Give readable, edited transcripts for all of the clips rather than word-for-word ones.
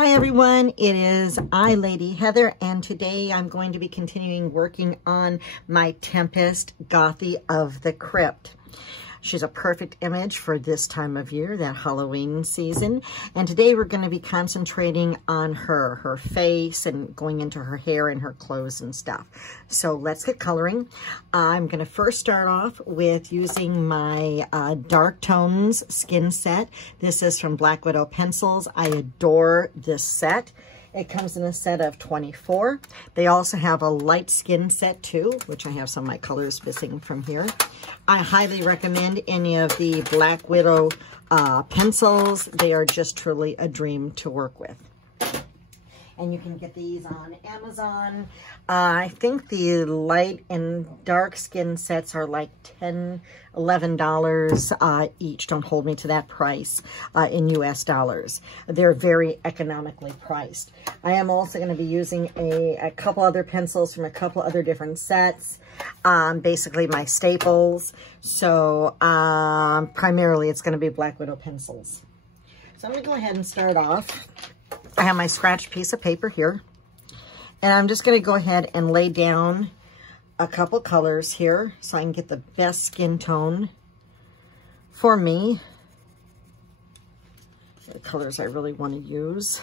Hi everyone, it is I, Lady Heather, and today I'm going to be continuing working on my Tempest Gothie of the Kryptt. She's a perfect image for this time of year, that Halloween season. And today we're going to be concentrating on her face and going into her hair and her clothes and stuff. So let's get coloring. I'm going to first start off with using my Dark Tones skin set. This is from Black Widow Pencils. I adore this set. It comes in a set of 24. They also have a light skin set too, which I have some of my colors missing from here. I highly recommend any of the Black Widow pencils. They are just truly a dream to work with. And you can get these on Amazon. I think the light and dark skin sets are like $10, $11 each. Don't hold me to that price in US dollars. They're very economically priced. I am also going to be using a couple other pencils from a couple other different sets. Basically my staples. So primarily it's going to be Black Widow pencils. So I'm going to go ahead and start off. I have my scratch piece of paper here, and I'm just going to go ahead and lay down a couple colors here so I can get the best skin tone for me. The colors I really want to use.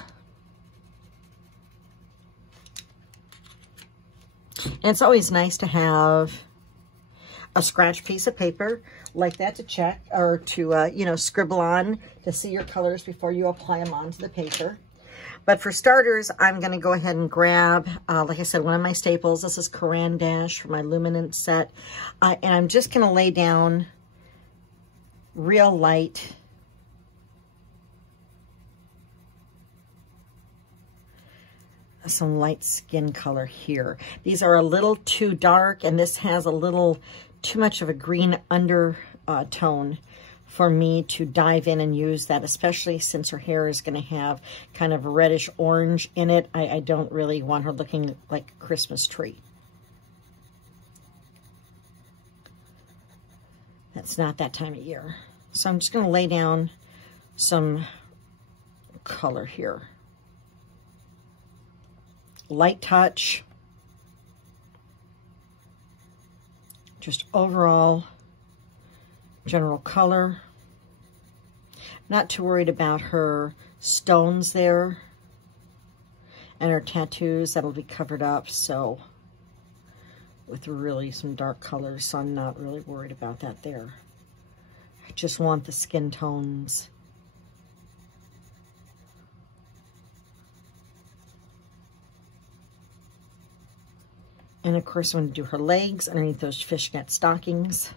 And it's always nice to have a scratch piece of paper like that to check or to, scribble on to see your colors before you apply them onto the paper. But for starters, I'm going to go ahead and grab, like I said, one of my staples. This is Caran d'Ache for my Luminance set. And I'm just going to lay down real light some light skin color here. These are a little too dark, and this has a little too much of a green undertone for me to dive in and use that, especially since her hair is going to have kind of reddish orange in it. I don't really want her looking like a Christmas tree. That's not that time of year. So I'm just going to lay down some color here. Light touch. Just overall general color. Not too worried about her stones there and her tattoos. That'll be covered up, so with really some dark colors, so I'm not really worried about that there. I just want the skin tones. And of course, I'm going to do her legs underneath those fishnet stockings.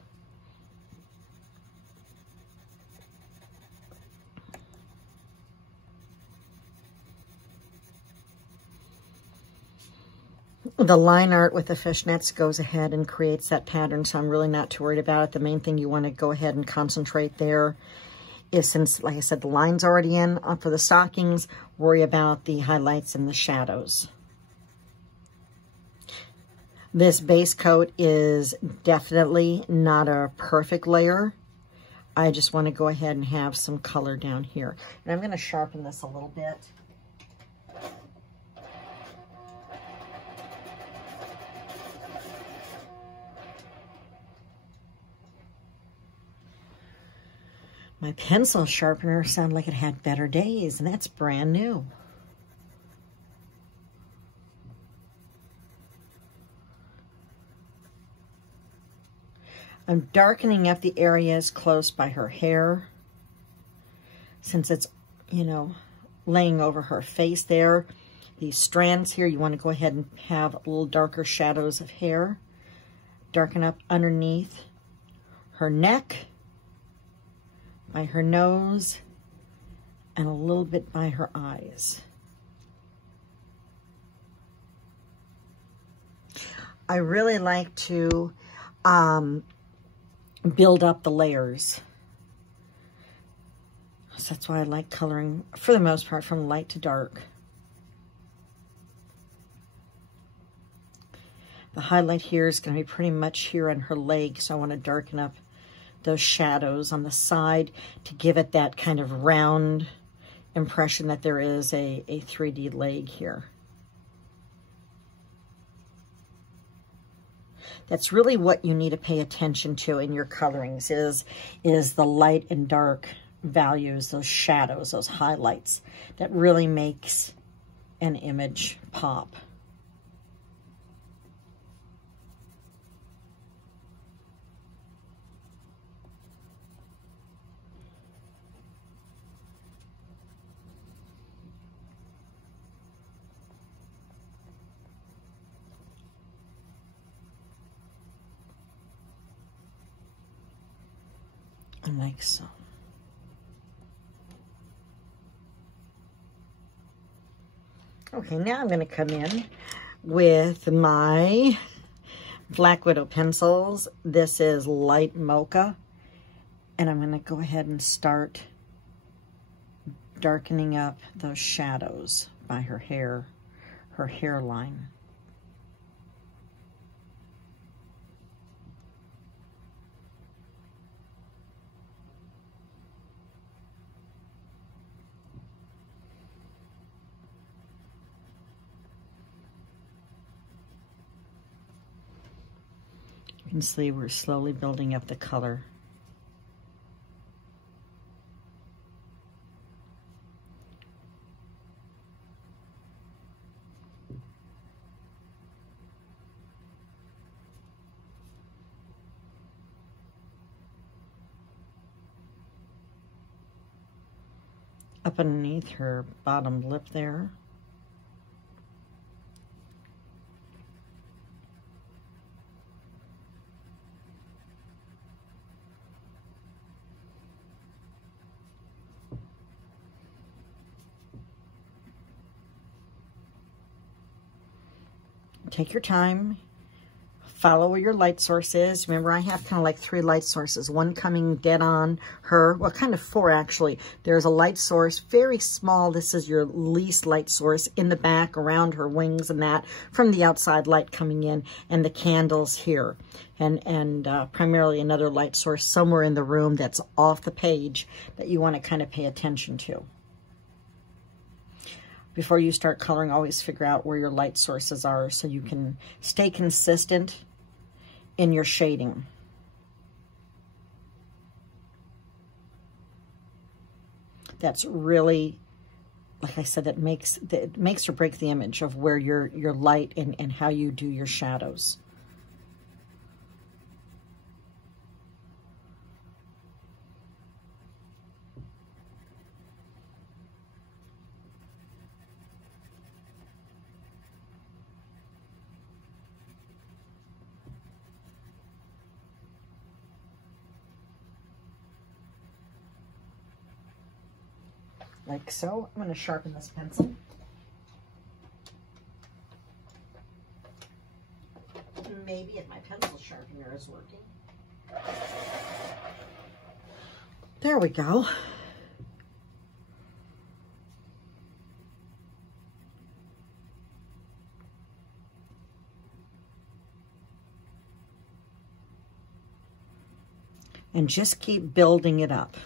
The line art with the fishnets goes ahead and creates that pattern, so I'm really not too worried about it. The main thing you want to go ahead and concentrate there is, since, like I said, the line's already in for the stockings, worry about the highlights and the shadows. This base coat is definitely not a perfect layer. I just want to go ahead and have some color down here. And I'm going to sharpen this a little bit. My pencil sharpener sounded like it had better days, and that's brand new. I'm darkening up the areas close by her hair, since it's, laying over her face there. These strands here, you want to go ahead and have a little darker shadows of hair. Darken up underneath her neck, by her nose, and a little bit by her eyes. I really like to build up the layers. So that's why I like coloring, for the most part, from light to dark. The highlight here is going to be pretty much here on her leg, so I want to darken up those shadows on the side to give it that kind of round impression that there is a 3D leg here. That's really what you need to pay attention to in your colorings is the light and dark values, those shadows, those highlights. That really makes an image pop. Like so. Okay, now I'm going to come in with my Black Widow pencils. This is light mocha, and I'm going to go ahead and start darkening up those shadows by her hair, her hairline. You can see we're slowly building up the color. Up underneath her bottom lip there. Take your time, follow where your light source is. Remember, I have kind of like 3 light sources, one coming dead on her, well, kind of 4 actually. There's a light source, very small. This is your least light source in the back, around her wings and that, from the outside light coming in, and the candles here. And primarily another light source somewhere in the room that's off the page that you want to kind of pay attention to. Before you start coloring, always figure out where your light sources are so you can stay consistent in your shading. That's really, like I said, that makes or break the image of where your light and how you do your shadows. Like so. I'm going to sharpen this pencil. Maybe if my pencil sharpener is working. There we go. And just keep building it up.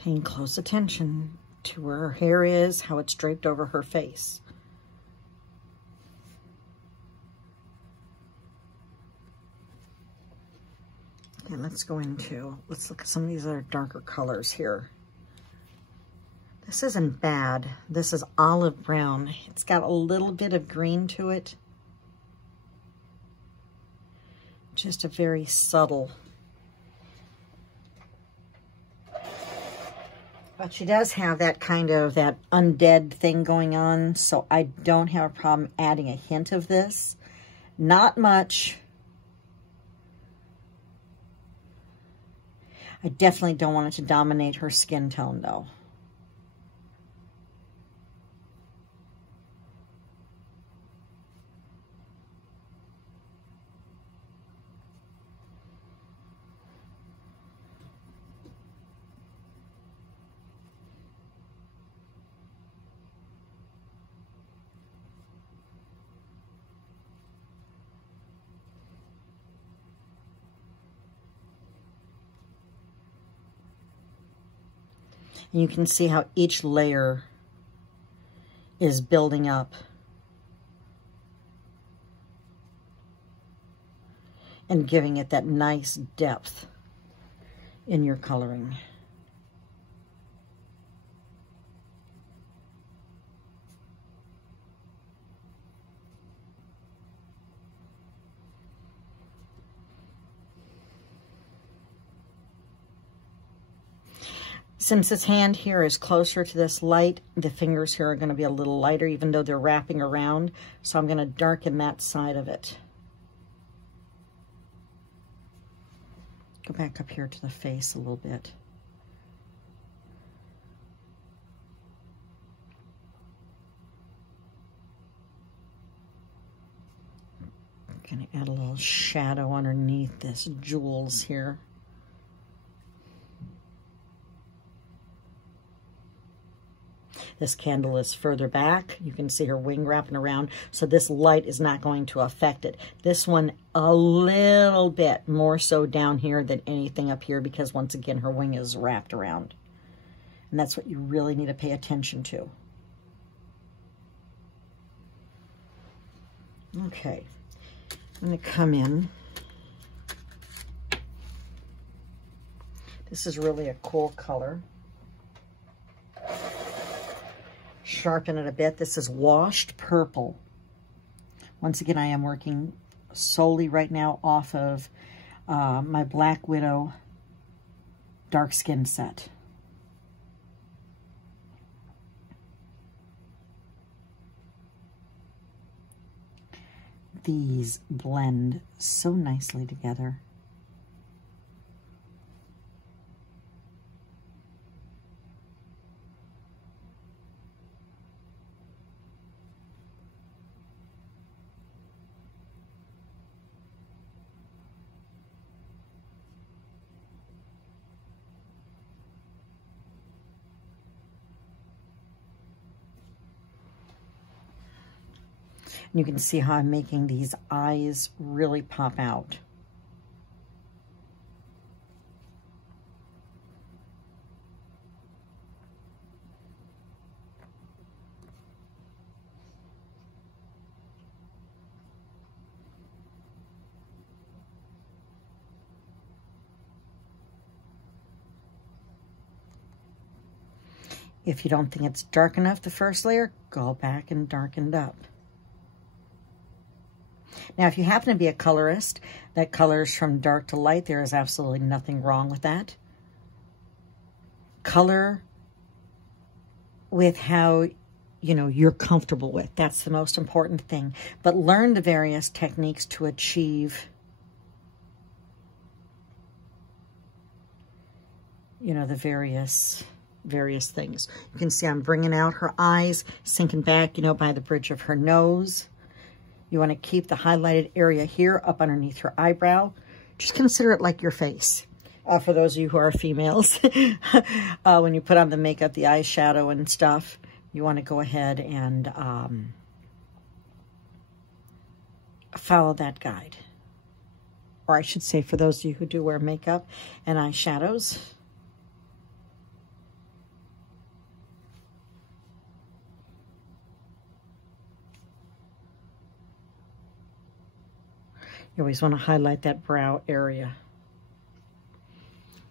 Paying close attention to where her hair is, how it's draped over her face. Okay, let's look at some of these other darker colors here. This isn't bad. This is olive brown. It's got a little bit of green to it. Just a very subtle. But she does have that kind of, that undead thing going on, so I don't have a problem adding a hint of this. Not much. I definitely don't want it to dominate her skin tone, though. And you can see how each layer is building up and giving it that nice depth in your coloring. Since this hand here is closer to this light, the fingers here are going to be a little lighter, even though they're wrapping around. So I'm going to darken that side of it. Go back up here to the face a little bit. I'm going to add a little shadow underneath this jewels here. This candle is further back. You can see her wing wrapping around, so this light is not going to affect it. This one a little bit more so down here than anything up here, because once again her wing is wrapped around. And that's what you really need to pay attention to. Okay, I'm going to come in. This is really a cool color. Sharpen it a bit. This is washed purple. Once again, I am working solely right now off of my Black Widow dark skin set. These blend so nicely together. And you can see how I'm making these eyes really pop out. If you don't think it's dark enough, the first layer, go back and darken it up. Now, if you happen to be a colorist that colors from dark to light, there is absolutely nothing wrong with that. Color with how, you're comfortable with. That's the most important thing. But learn the various techniques to achieve, the various things. You can see I'm bringing out her eyes, sinking back, by the bridge of her nose. You want to keep the highlighted area here up underneath her eyebrow. Just consider it like your face. For those of you who are females, when you put on the makeup, the eyeshadow and stuff, you want to go ahead and follow that guide. Or I should say, for those of you who do wear makeup and eyeshadows, you always want to highlight that brow area.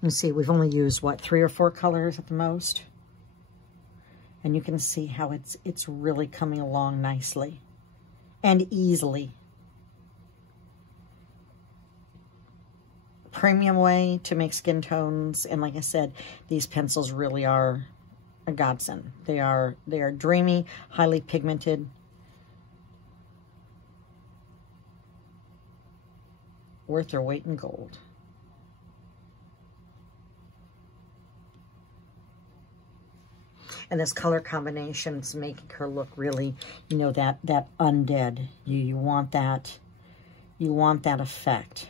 You see, we've only used, 3 or 4 colors at the most? And you can see how it's really coming along nicely and easily. Premium way to make skin tones. And like I said, these pencils really are a godsend. They are dreamy, highly pigmented. Worth their weight in gold. And this color combination is making her look really, that undead. You want that effect.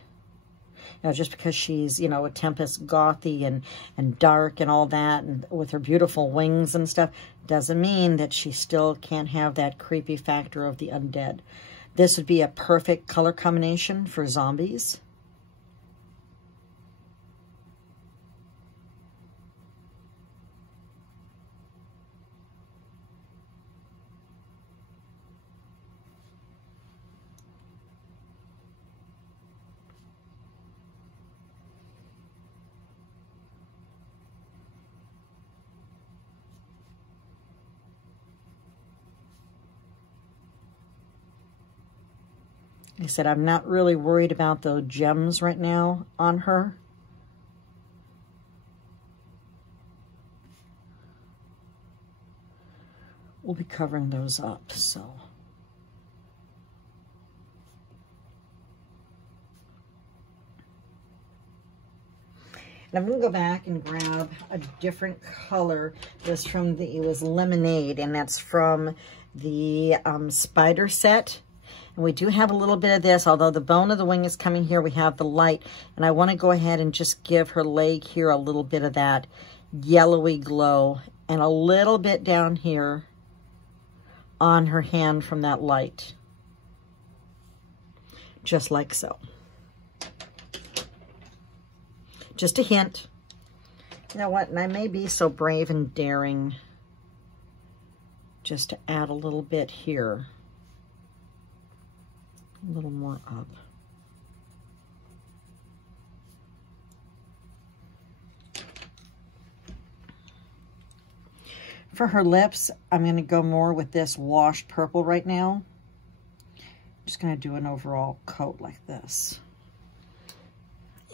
Just because she's, a Tempest Gothie and dark and all that, and with her beautiful wings and stuff, doesn't mean that she still can't have that creepy factor of the undead. This would be a perfect color combination for zombies. Like I said, I'm not really worried about those gems right now on her. We'll be covering those up, so. And I'm going to go back and grab a different color. This from it was Lemonade, and that's from the spider set. And we do have a little bit of this, although the bone of the wing is coming here, we have the light. And I want to go ahead and just give her leg here a little bit of that yellowy glow, and a little bit down here on her hand from that light. Just like so. Just a hint. You know what? And I may be so brave and daring just to add a little bit here. A little more up. For her lips, I'm going to go more with this washed purple right now. I'm just going to do an overall coat like this.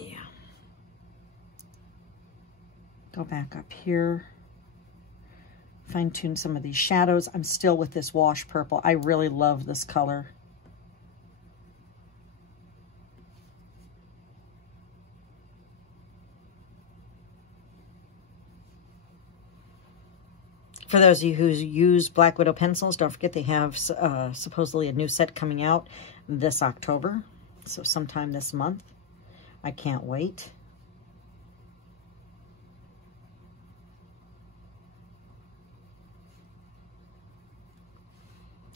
Yeah. Go back up here, fine tune some of these shadows. I'm still with this wash purple. I really love this color. For those of you who use Black Widow pencils, don't forget they have supposedly a new set coming out this October. So sometime this month. I can't wait.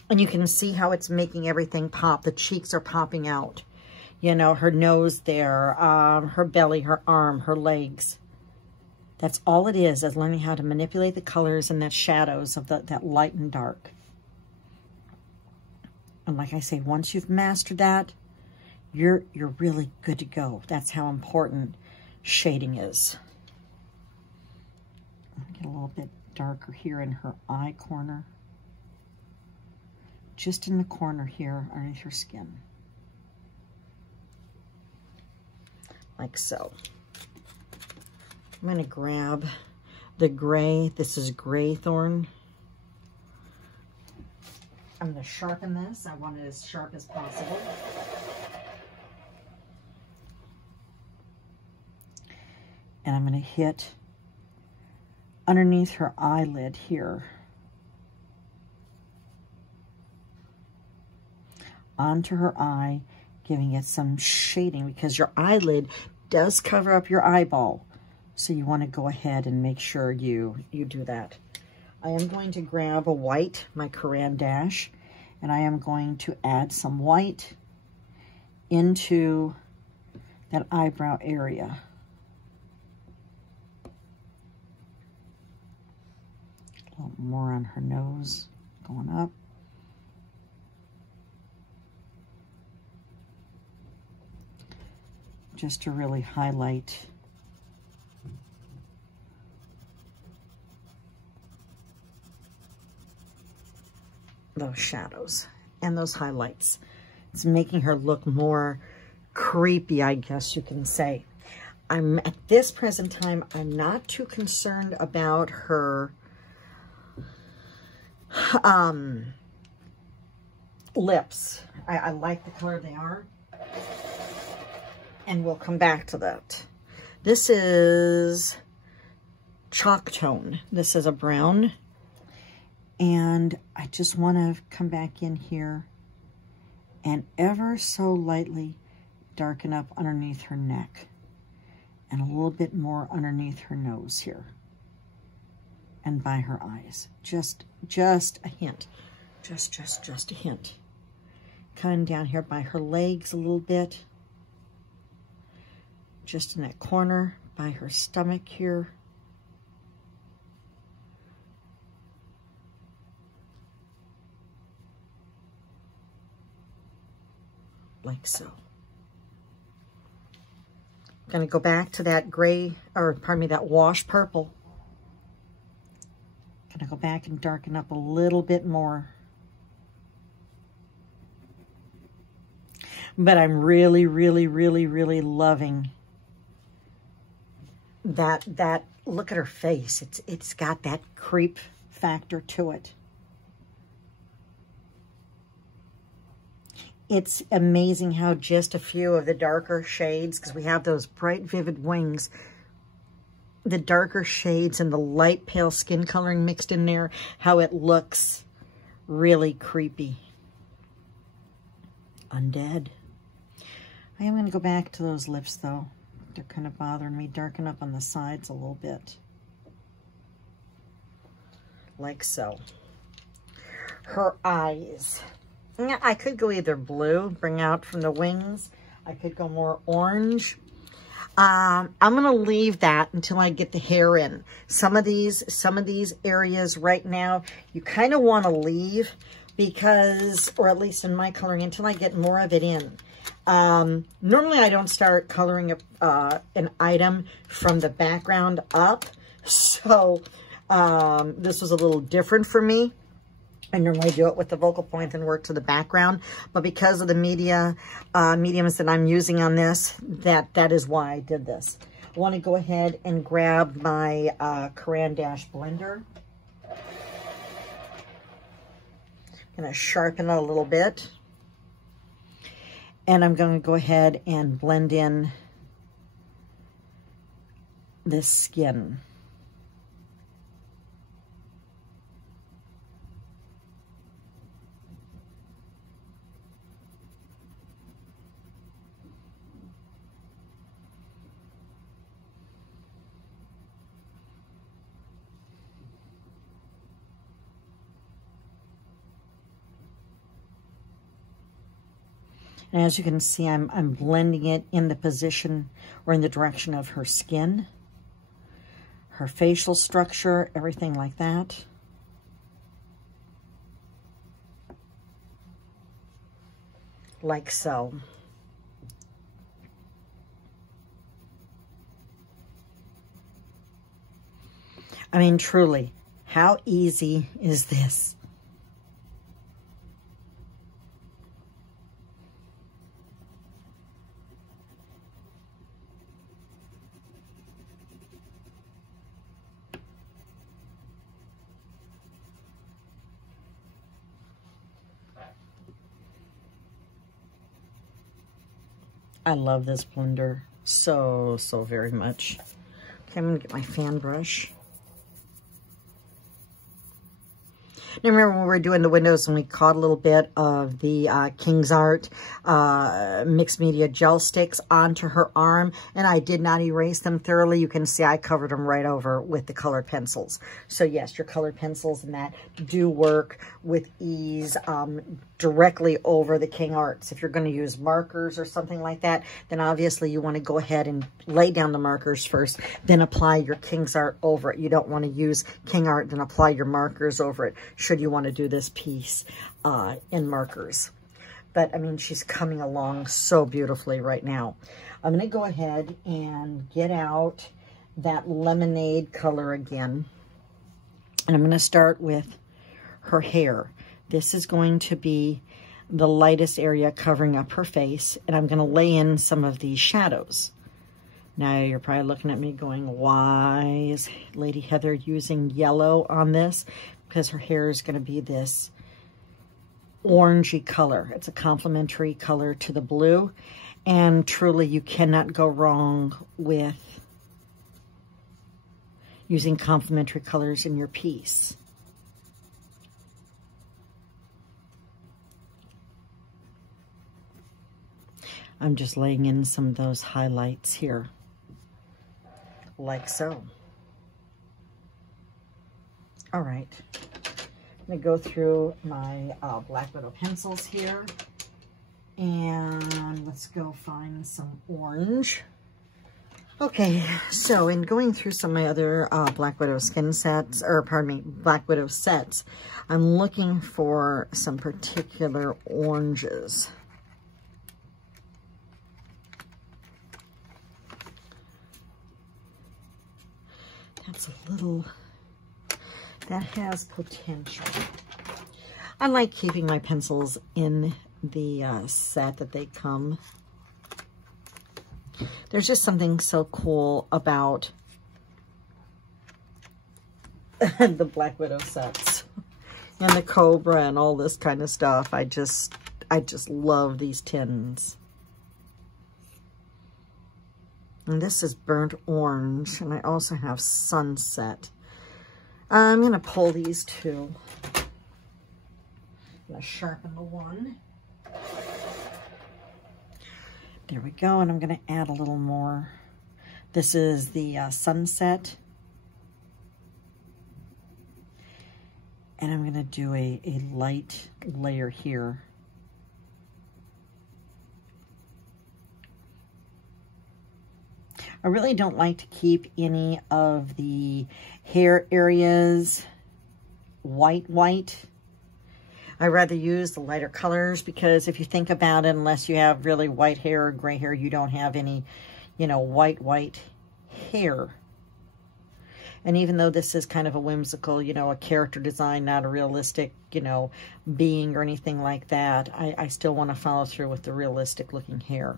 And you can see how it's making everything pop. The cheeks are popping out. You know, her nose there, her belly, her arm, her legs. That's all it is learning how to manipulate the colors and the shadows of that light and dark. And like I say, once you've mastered that, you're really good to go. That's how important shading is. I'll get a little bit darker here in her eye corner. Just in the corner here underneath her skin. Like so. I'm going to grab the gray. This is Gray Thorn. I'm going to sharpen this. I want it as sharp as possible. And I'm going to hit underneath her eyelid here. Onto her eye, giving it some shading because your eyelid does cover up your eyeball. So you want to go ahead and make sure you do that. I am going to grab a white, my Caran d'Ache, and I am going to add some white into that eyebrow area. A little more on her nose, going up. Just to really highlight those shadows and those highlights. It's making her look more creepy, I guess you can say. At this present time, I'm not too concerned about her lips. I like the color they are. And we'll come back to that. This is Chalk Tone. This is a brown. And I just want to come back in here and ever so lightly darken up underneath her neck. And a little bit more underneath her nose here. And by her eyes. Just a hint. Just a hint. Coming down here by her legs a little bit. Just in that corner by her stomach here. Like so. I'm going to go back to that gray, or pardon me, that wash purple. I'm going to go back and darken up a little bit more. But I'm really, really, really, really loving that look at her face. It's got that creep factor to it. It's amazing how just a few of the darker shades, because we have those bright, vivid wings, the darker shades and the light pale skin coloring mixed in there, how it looks really creepy. Undead. I am going to go back to those lips, though. They're kind of bothering me. Darken up on the sides a little bit. Like so. Her eyes. I could go either blue, bring out from the wings. I could go more orange. I'm going to leave that until I get the hair in. Some of these areas right now, you kind of want to leave because, or at least in my coloring, until I get more of it in. Normally I don't start coloring an item from the background up. So this was a little different for me. I normally do it with the vocal point and work to the background, but because of the mediums that I'm using on this, that is why I did this. I want to go ahead and grab my Caran d'Ache blender. I'm going to sharpen it a little bit. And I'm going to go ahead and blend in this skin. And as you can see, I'm blending it in the position or in the direction of her skin, her facial structure, everything like that. Like so. I mean, truly, how easy is this? I love this blender so very much. Okay, I'm going to get my fan brush. Now remember when we were doing the windows and we caught a little bit of the King's Art mixed media gel sticks onto her arm, and I did not erase them thoroughly. You can see I covered them right over with the colored pencils. So yes, your colored pencils and that do work with ease directly over the King Arts. If you're going to use markers or something like that, then obviously you want to go ahead and lay down the markers first, then apply your King's Art over it. You don't want to use King Art, then apply your markers over it, should you want to do this piece in markers. But I mean, she's coming along so beautifully right now. I'm going to go ahead and get out that lemonade color again. And I'm going to start with her hair. This is going to be the lightest area covering up her face. And I'm going to lay in some of these shadows. Now you're probably looking at me going, why is Lady Heather using yellow on this? Because her hair is going to be this orangey color. It's a complementary color to the blue. And truly, you cannot go wrong with using complementary colors in your piece. I'm just laying in some of those highlights here, like so. All right, I'm gonna go through my Black Widow pencils here, and let's go find some orange. Okay, so in going through some of my other Black Widow skin sets, or pardon me, Black Widow sets, I'm looking for some particular oranges. That's a little, that has potential. I like keeping my pencils in the set that they come. There's just something so cool about the Black Widow sets and the Cobra and all this kind of stuff. I just love these tins. And this is burnt orange, and I also have sunset. I'm going to pull these two. I'm going to sharpen the one. There we go, and I'm going to add a little more. This is the sunset. And I'm going to do a light layer here. I really don't like to keep any of the hair areas white. I rather use the lighter colors because if you think about it, unless you have really white hair or gray hair, you don't have any, you know, white hair. And even though this is kind of a whimsical, you know, a character design, not a realistic, you know, being or anything like that, I still want to follow through with the realistic looking hair.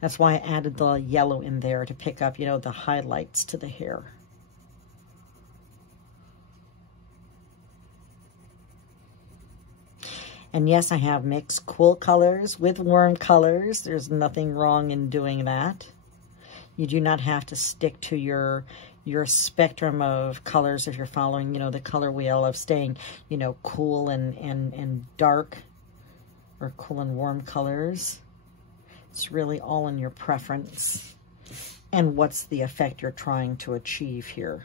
That's why I added the yellow in there to pick up, you know, the highlights to the hair. And yes, I have mixed cool colors with warm colors. There's nothing wrong in doing that. You do not have to stick to your spectrum of colors if you're following, you know, the color wheel of staying, you know, cool and dark or cool and warm colors. It's really all in your preference and what's the effect you're trying to achieve here.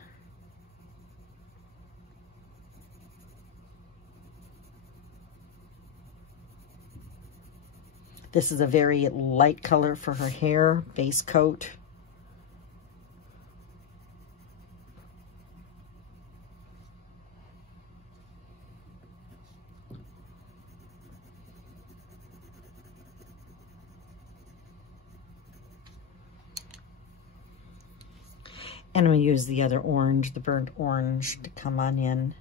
This is a very light color for her hair, base coat. And I'm going to use the other orange, the burnt orange, to come on in.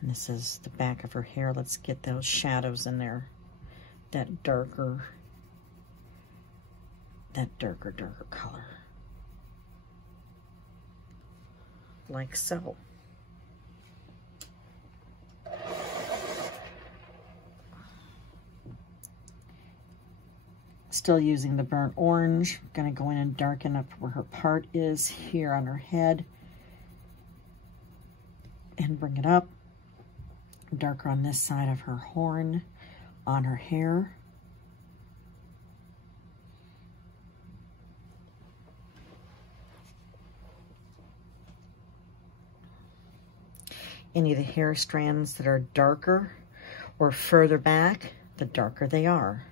And this is the back of her hair. Let's get those shadows in there. That darker color. Like so. Still using the burnt orange. I'm going to go in and darken up where her part is here on her head. And bring it up. Darker on this side of her horn, on her hair. Any of the hair strands that are darker or further back, the darker they are.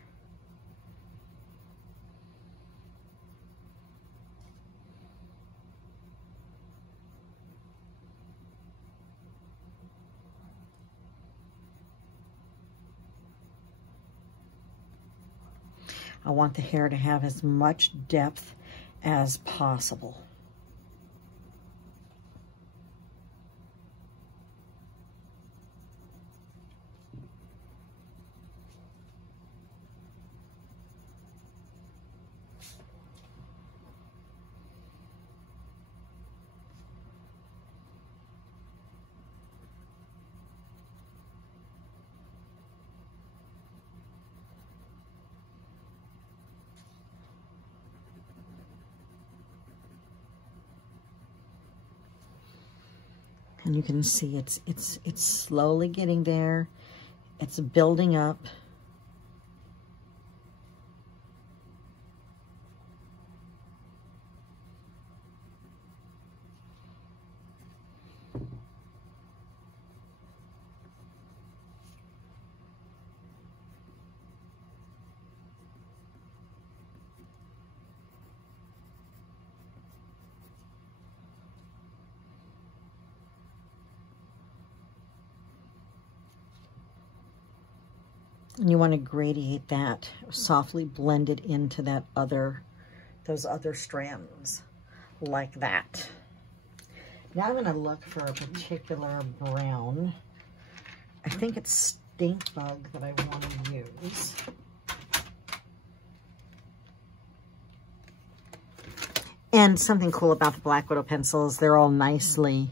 I want the hair to have as much depth as possible. And you can see it's slowly getting there. It's building up. And you want to gradiate that, softly blend it into that those other strands, like that. Now I'm going to look for a particular brown. I think it's stink bug that I want to use. And something cool about the Black Widow pencils, they're all nicely,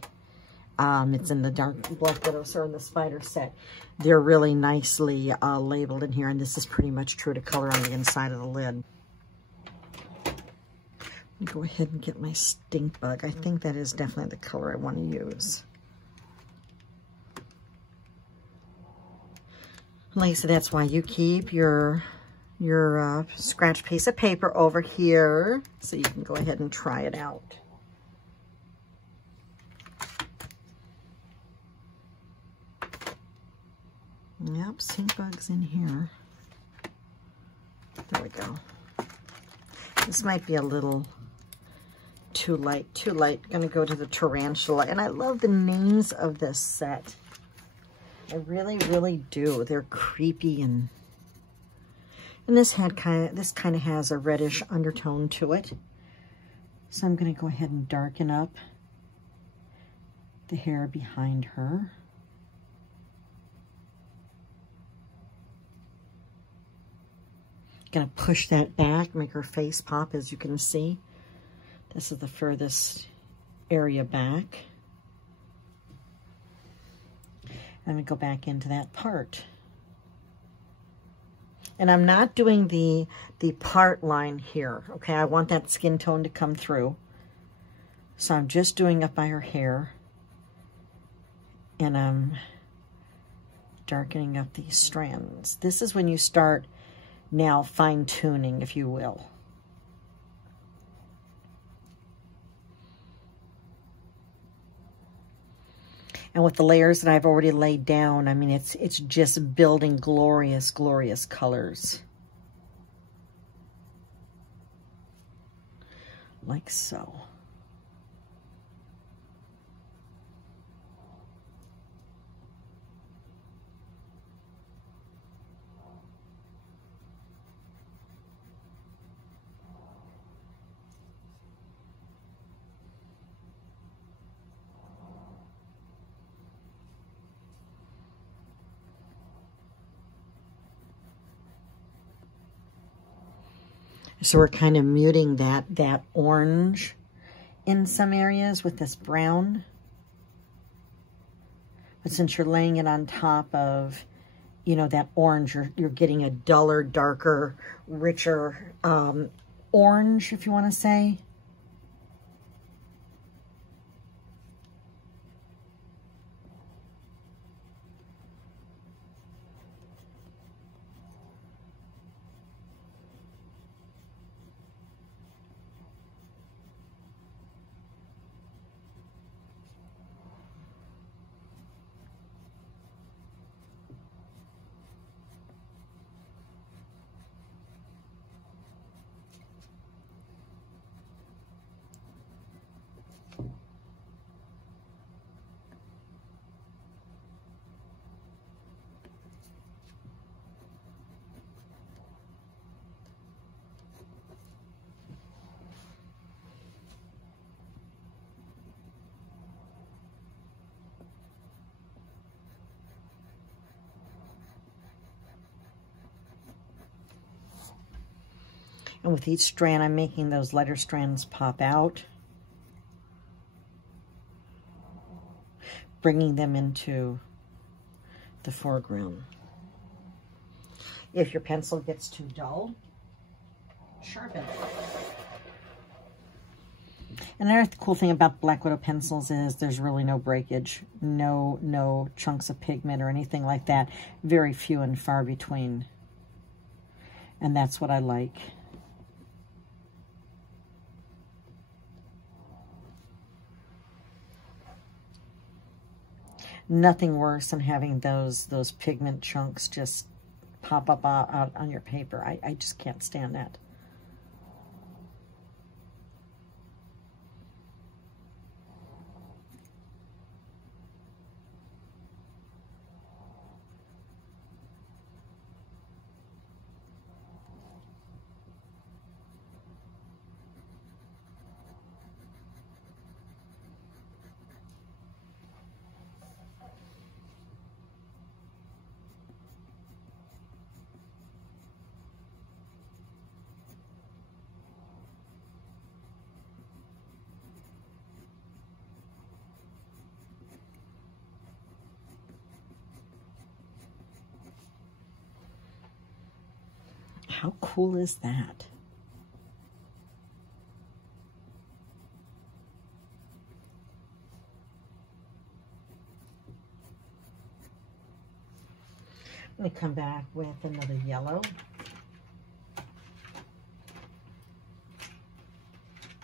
it's in the dark Black Widow, or in the spider set. They're really nicely labeled in here, and this is pretty much true to color on the inside of the lid. Let me go ahead and get my stink bug. I think that is definitely the color I want to use. Like I said, that's why you keep your scratch piece of paper over here, so you can go ahead and try it out. Yep, stink bug's in here. There we go. This might be a little too light, too light. Gonna go to the tarantula, and I love the names of this set. I really, really do. They're creepy, and this kind of has a reddish undertone to it. So I'm going to go ahead and darken up the hair behind her. Going to push that back, make her face pop, as you can see. This is the furthest area back. I'm going to go back into that part. And I'm not doing the part line here, okay? I want that skin tone to come through. So I'm just doing up by her hair. And I'm darkening up these strands. This is when you start now fine-tuning, if you will. And with the layers that I've already laid down, I mean, it's just building glorious, glorious colors. Like so. So we're kind of muting that orange in some areas with this brown. But since you're laying it on top of, you know, that orange, you're getting a duller, darker, richer orange, if you want to say. And with each strand, I'm making those lighter strands pop out, bringing them into the foreground. If your pencil gets too dull, sharpen it. And another cool thing about Black Widow pencils is there's really no breakage, no chunks of pigment or anything like that. Very few and far between. And that's what I like. Nothing worse than having those pigment chunks just pop up out on your paper. I just can't stand that. how cool is that? I'm going to come back with another yellow. I'm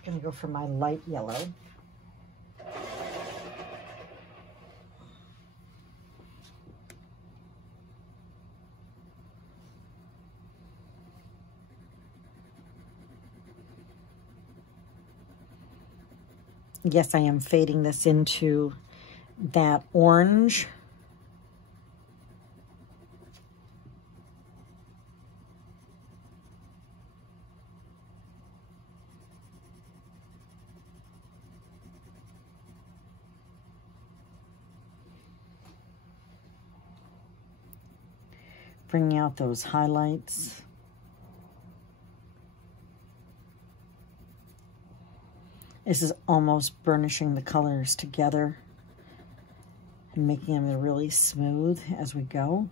going to go for my light yellow. Yes, I am fading this into that orange. Bringing out those highlights. This is almost burnishing the colors together and making them really smooth as we go.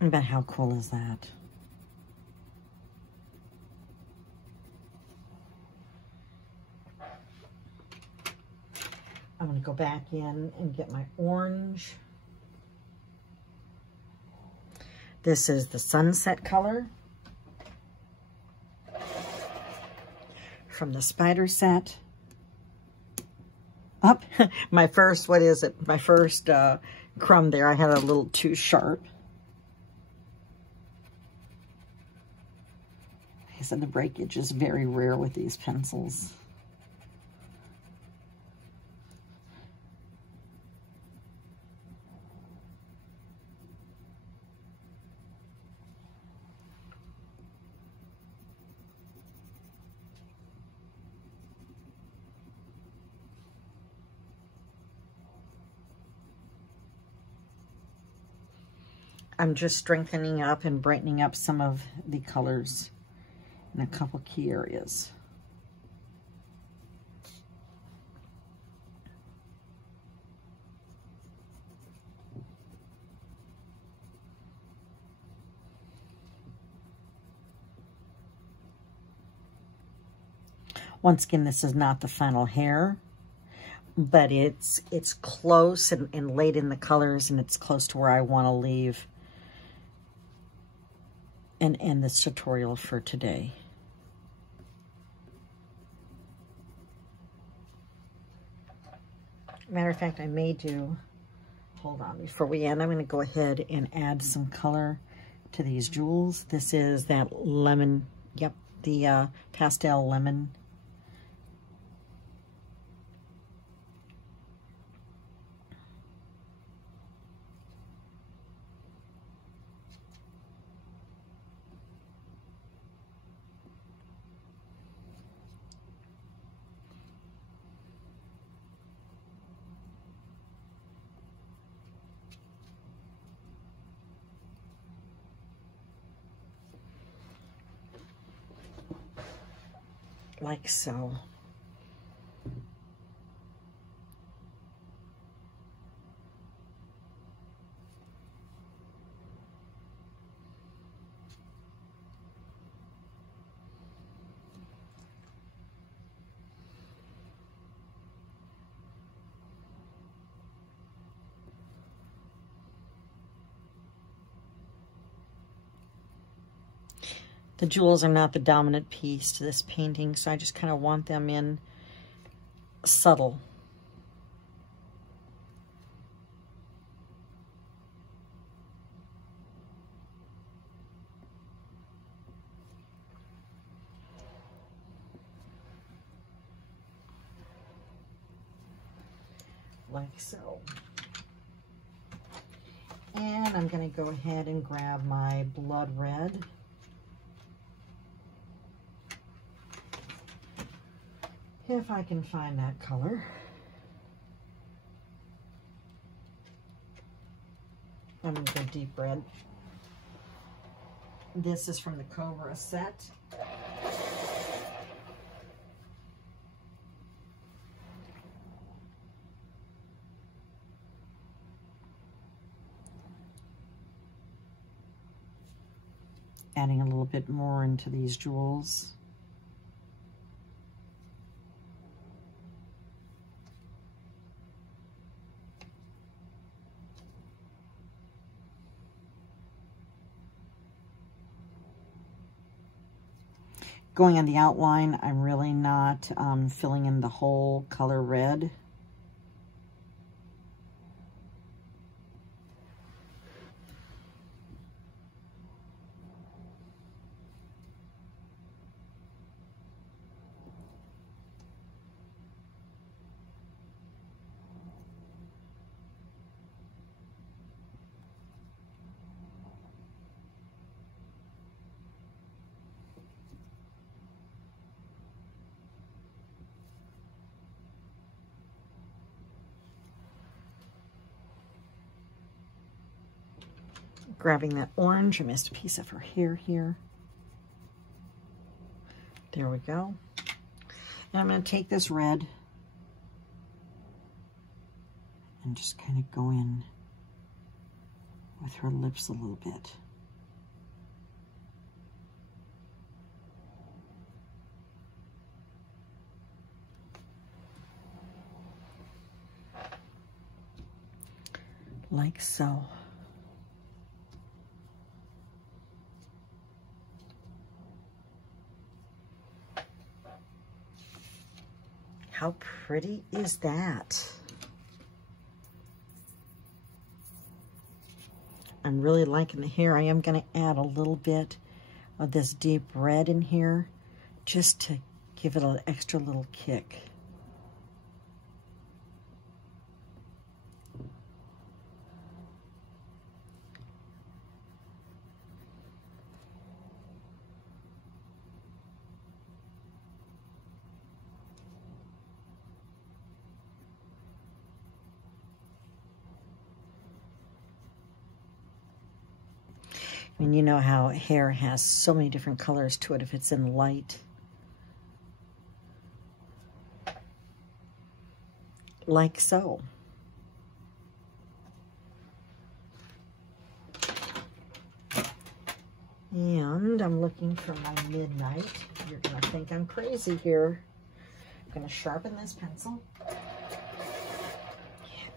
But how cool is that? I'm going to go back in and get my orange. This is the sunset color from the spider set. Up, my first, what is it? My first crumb there, I had a little too sharp. Like I said, the breakage is very rare with these pencils. I'm just strengthening up and brightening up some of the colors in a couple key areas. Once again, this is not the final hair, but it's close and laid in the colors, and it's close to where I want to leave and end this tutorial for today. Matter of fact, I may do, hold on, before we end, I'm going to go ahead and add some color to these jewels. This is that lemon, yep, the pastel lemon. Like so. The jewels are not the dominant piece to this painting, so I just kind of want them in subtle. Like so. And I'm going to go ahead and grab my blood red. If I can find that color. I'm going to go deep red. This is from the Cobra set. adding a little bit more into these jewels. Going on the outline, I'm really not filling in the whole color red. Grabbing that orange, I missed a piece of her hair here. There we go. And I'm going to take this red and just kind of go in with her lips a little bit. Like so. How pretty is that? I'm really liking the hair. I am going to add a little bit of this deep red in here just to give it an extra little kick. And you know how hair has so many different colors to it if it's in light. Like so. And I'm looking for my midnight. You're going to think I'm crazy here. I'm going to sharpen this pencil.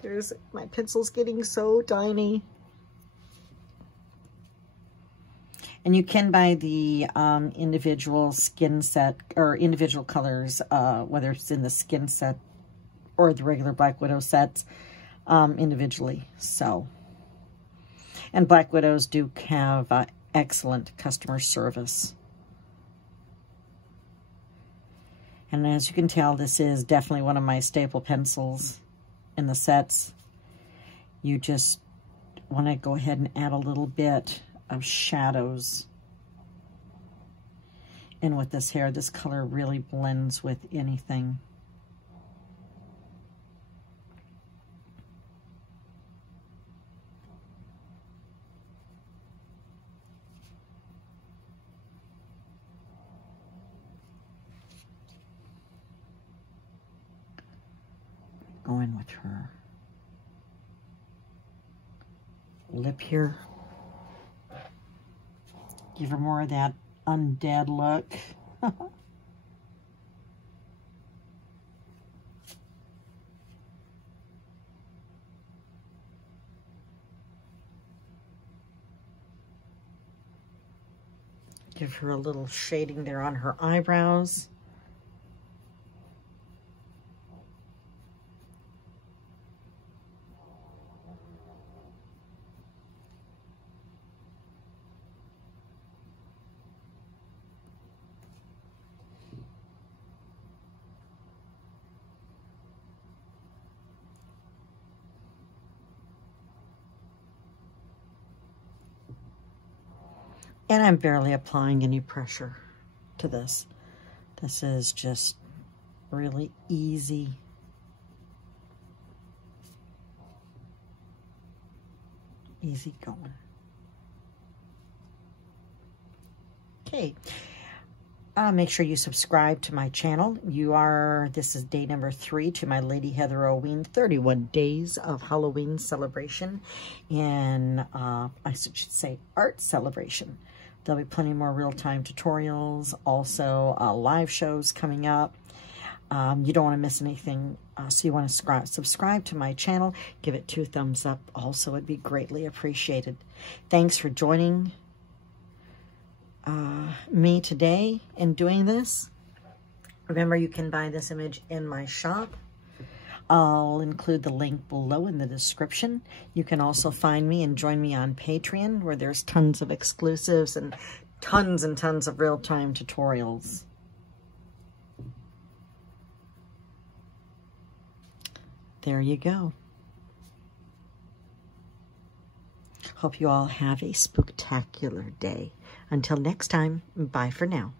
There's, my pencil's getting so tiny. And you can buy the individual skin set or individual colors, whether it's in the skin set or the regular Black Widow sets, individually. So, and Black Widows do have excellent customer service. And as you can tell, this is definitely one of my staple pencils in the sets. You just want to go ahead and add a little bit of shadows. And with this hair, this color really blends with anything. Go in with her lip here. Give her more of that undead look. Give her a little shading there on her eyebrows. And I'm barely applying any pressure to this. This is just really easy. Easy going. Okay. Make sure you subscribe to my channel. This is day number 3 to my Lady Heather-o-ween 31 days of Halloween celebration and I should say art celebration There'll be plenty more real-time tutorials, also live shows coming up. You don't want to miss anything, so you want to subscribe to my channel. Give it 2 thumbs up. Also, it'd be greatly appreciated. Thanks for joining me today in doing this. Remember, you can buy this image in my shop. I'll include the link below in the description. You can also find me and join me on Patreon, where there's tons of exclusives and tons of real-time tutorials. There you go. Hope you all have a spooktacular day. Until next time, bye for now.